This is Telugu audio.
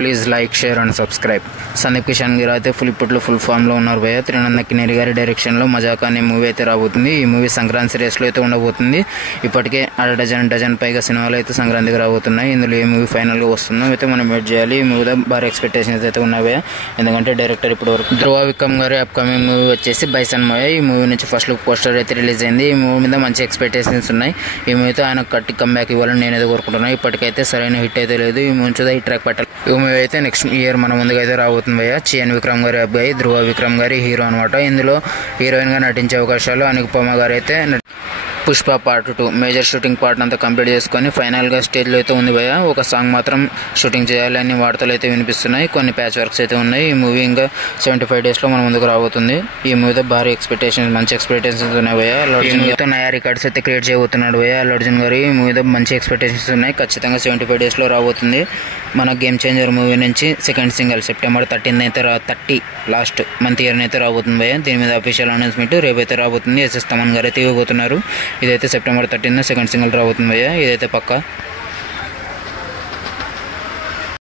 Please like, share and subscribe. Sandeep Kishan గారు అయితే ఫుల్ ఫామ్లో ఉన్నారు భయ్య. త్రినంద కినేరి గారి డైరెక్షన్లో మజాక్ అనే మూవీ అయితే రాబోతుంది. ఈ మూవీ సంక్రాంతి రేస్లో అయితే ఉండబోతుంది. ఇప్పటికే డజన్ పైగా సినిమాలు అయితే సంక్రాంతికి రాబోతున్నాయి. ఇందులో ఏ మూవీ ఫైనల్గా వస్తుందో అయితే మనం వెయిట్ చేయాలి. ఈ మూవీ భారీ ఎక్స్పెక్టేషన్స్ అయితే ఉన్నాయి భయ్య. ఎందుకంటే డైరెక్టర్ ఇప్పుడు వరకు ధ్రువ విక్రమ్ గారి అప్కమింగ్ మూవీ వచ్చేసి బైసన్ భయ్య. ఈ మూవీ నుంచి ఫస్ట్ లుక్ పోస్టర్ అయితే రిలీజ్ అయింది. ఈ మూవీ మీద మంచి ఎక్స్పెక్టేషన్స్ ఉన్నాయి. ఈ మూవీతో ఆయన కట్టి కంబ్యాక్ ఇవ్వాలని నేనైతే కోరుకుంటున్నాను. ఇప్పటికైతే సరైన హిట్ అయితే లేదు. ఈ మూవీ నుంచి హిట్ ట్రాక్ పెట్టాలి. ఈ మూవీ అయితే నెక్స్ట్ ఇయర్ మన ముందుగా అయితే రాబోతుంది భయ్య. చియన్ విక్రమ్ గారి అబ్బాయి ధ్రువ విక్రమ్ గారి హీరో అనమాట. ఇందులో హీరోయిన్ గా నటించే అవకాశాలు అనుపమ గారు అయితే Pushpa part 2 major shooting part అంతా కంప్లీట్ చేసుకొని ఫైనల్గా స్టేజ్లో అయితే ఉంది భయ్య. ఒక సాంగ్ మాత్రం షూటింగ్ చేయాలని వార్తలు అయితే వినిపిస్తున్నాయి. కొన్ని ప్యాచ్ వర్క్స్ అయితే ఉన్నాయి. ఈ మూవీ ఇంకా 75 డేస్లో మన ముందుకు రాబోతుంది. ఈ మూవీతో భారీ మంచి ఎక్స్పెక్టేషన్స్ ఉన్నాయి భయ్య. అల్లు అర్జున్ గారితో నయా రికార్డ్స్ అయితే క్రియేట్ చేయబోతున్నాడు భయ్య. అల్లు అర్జున్ గారు ఈ మూవీతో మంచి ఎక్స్పెక్టేషన్స్ ఉన్నాయి. ఖచ్చితంగా 75 డేస్లో రాబోతుంది. మన గేమ్ చేంజర్ మూవీ నుంచి సెకండ్ సింగిల్ సెప్టెంబర్ 13 అయితే 30 లాస్ట్ మంత్ ఇయర్ అయితే రాబోతుంది భయ్య. దీని మీద అఫీషియల్ అనౌన్స్మెంట్ రేపైతే రాబోతుంది. ఎస్ఎస్ తమన్ గారు అయితే ఇవ్వబోతున్నారు. ఇదైతే సెప్టెంబర్ 13 సెకండ్ సింగిల్ రాబోతుంది భయ్య. ఇదైతే పక్కా.